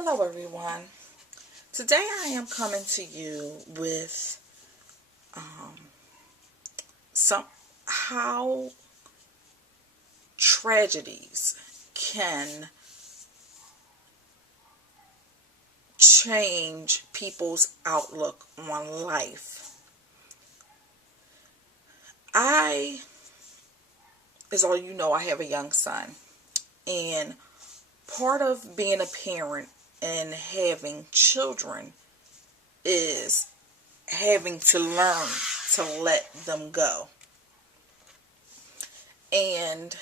Hello, everyone. Today I am coming to you with some how tragedies can change people's outlook on life. I, as all you know, I have a young son, and part of being a parent and having children is having to learn to let them go. And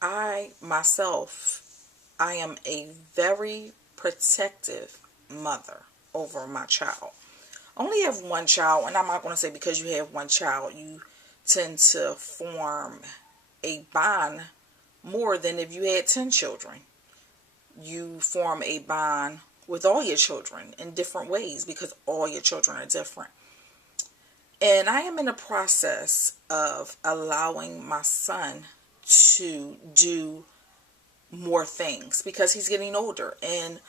I myself, I am a very protective mother over my child. I only have one child, and I'm not going to say because you have one child, you tend to form a bond more than if you had 10 children. You form a bond with all your children in different ways because all your children are different. And I am in the process of allowing my son to do more things because he's getting older. And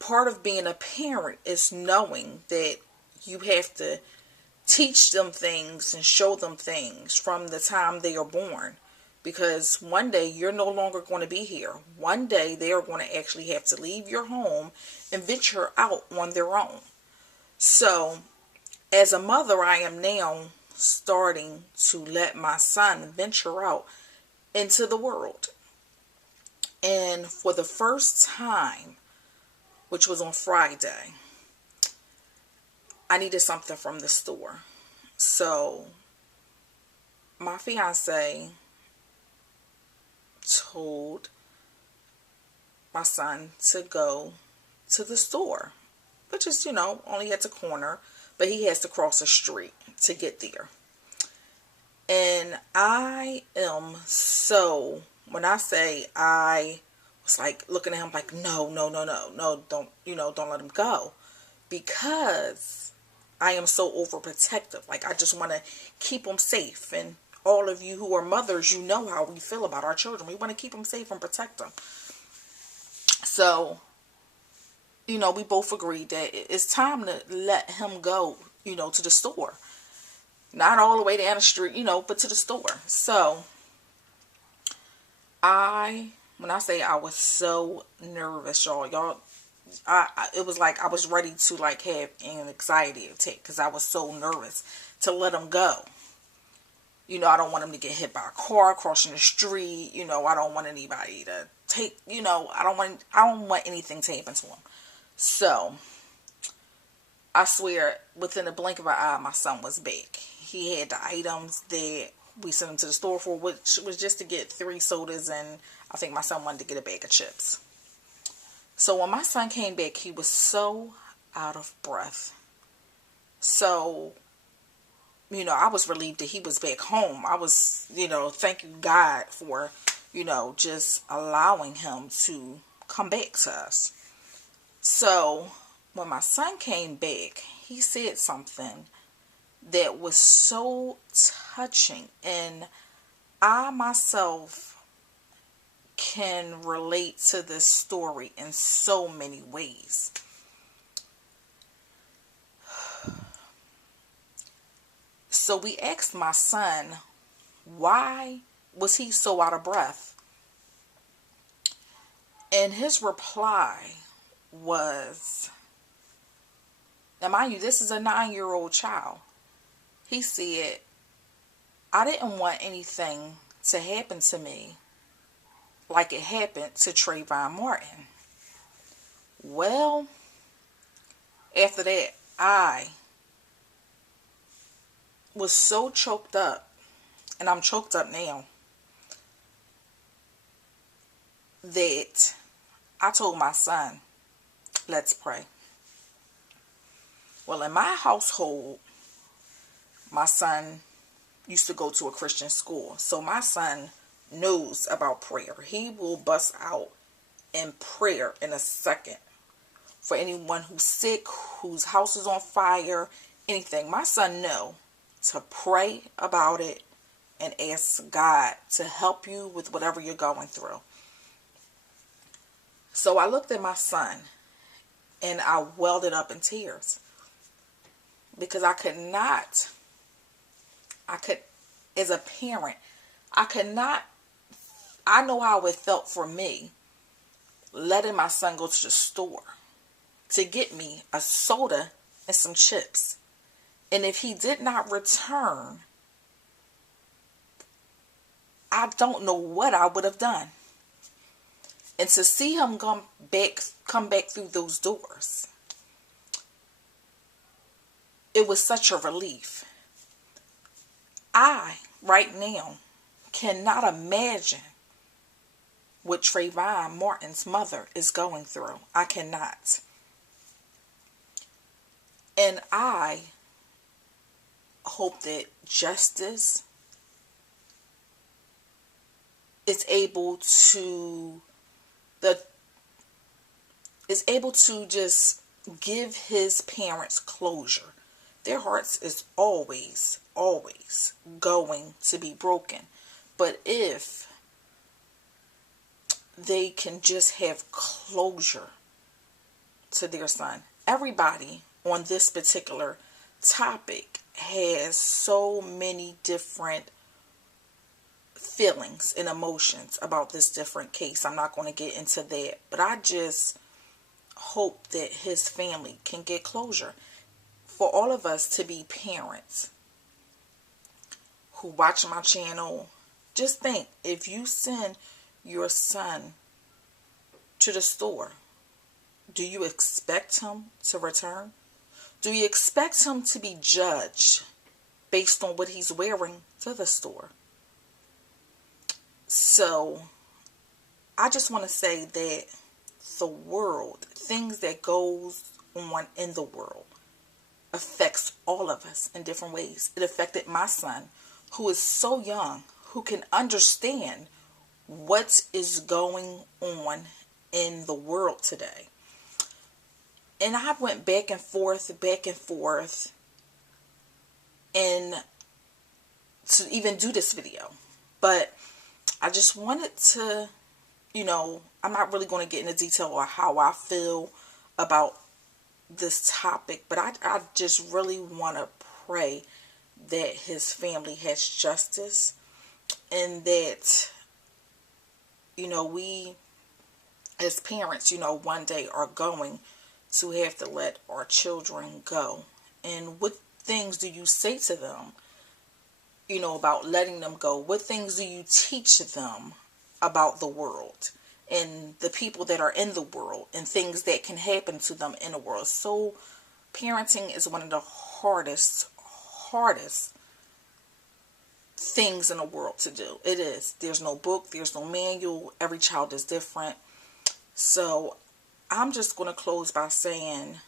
part of being a parent is knowing that you have to teach them things and show them things from the time they are born. Because one day you're no longer going to be here. One day they are going to actually have to leave your home and venture out on their own. So, as a mother, I am now starting to let my son venture out into the world. And for the first time, which was on Friday, I needed something from the store. So, my fiance told my son to go to the store, which is, only at the corner, but he has to cross a street to get there. And I am so, when I say I was like looking at him like, no, don't let him go. Because I am so overprotective. Like, I just want to keep him safe. And all of you who are mothers, you know how we feel about our children. We want to keep them safe and protect them. So, we both agreed that it's time to let him go, to the store. Not all the way down the street, but to the store. So, when I say I was so nervous, y'all, it was like I was ready to like have an anxiety attack because I was so nervous to let him go. I don't want him to get hit by a car crossing the street. I don't want anybody to take, I don't want anything to happen to him. So, I swear, within a blink of an eye, my son was back. He had the items that we sent him to the store for, which was just to get 3 sodas, and I think my son wanted to get a bag of chips. So when my son came back, he was so out of breath. So, I was relieved that he was back home. I was, thanking God for, just allowing him to come back to us. So, when my son came back, he said something that was so touching. And I myself can relate to this story in so many ways. So we asked my son, why was he so out of breath? And his reply was, now mind you, this is a 9-year-old child. He said, I didn't want anything to happen to me like it happened to Trayvon Martin. Well, after that, I was so choked up, and I'm choked up now, that I told my son, let's pray. Well, in my household, my son used to go to a Christian school. So my son knows about prayer. He will bust out in prayer in a second. For anyone who's sick, whose house is on fire, anything. My son knows to pray about it and ask God to help you with whatever you're going through. So I looked at my son and I welded up in tears because as a parent, I could not, I know how it felt for me letting my son go to the store to get me a soda and some chips. And if he did not return, I don't know what I would have done. And to see him come back through those doors, it was such a relief. I, right now, cannot imagine what Trayvon Martin's mother is going through. I cannot. And I hope that justice is able to just give his parents closure. Their hearts is always going to be broken. But if they can just have closure to their son. Everybody on this particular topic has so many different feelings and emotions about this different case. I'm not going to get into that, but I just hope that his family can get closure. For all of us to be parents who watch my channel, just think, if you send your son to the store, do you expect him to return? Do you expect him to be judged based on what he's wearing to the store? So I just want to say that the world, things that goes on in the world, affects all of us in different ways. It affected my son, who is so young, who can understand what is going on in the world today. And I went back and forth, and to even do this video. But I just wanted to, I'm not really going to get into detail on how I feel about this topic, but I just really want to pray that his family has justice, and that, we as parents, one day are going to have to let our children go. And what things do you say to them, about letting them go? What things do you teach them about the world and the people that are in the world and things that can happen to them in the world? So parenting is one of the hardest things in the world to do. It is. There's no book, there's no manual. Every child is different. So I'm just going to close by saying,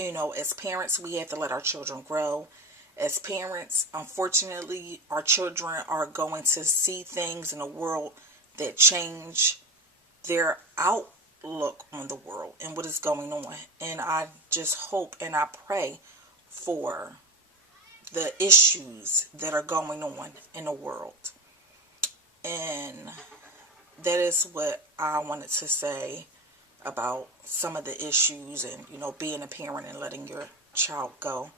as parents, we have to let our children grow. As parents, unfortunately, our children are going to see things in the world that change their outlook on the world and what is going on. And I just hope and I pray for the issues that are going on in the world. And that is what I wanted to say about some of the issues and, being a parent and letting your child go.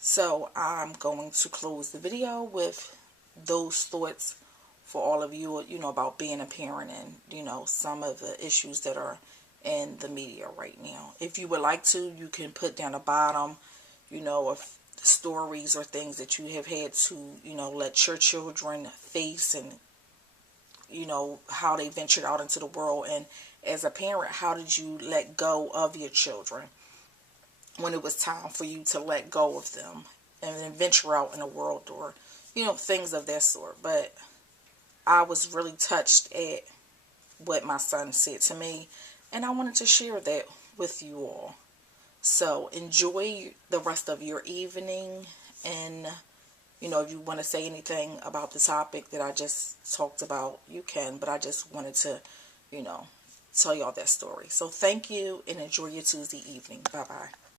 So I'm going to close the video with those thoughts for all of you, about being a parent and, some of the issues that are in the media right now. If you would like to, you can put down the bottom, of stories or things that you have had to, let your children face, and, how they ventured out into the world. And as a parent, how did you let go of your children when it was time for you to let go of them and then venture out in the world, or, things of that sort. But I was really touched at what my son said to me, and I wanted to share that with you all. So enjoy the rest of your evening, and, if you want to say anything about the topic that I just talked about, you can, but I just wanted to, tell y'all that story. So thank you, and enjoy your Tuesday evening. Bye-bye.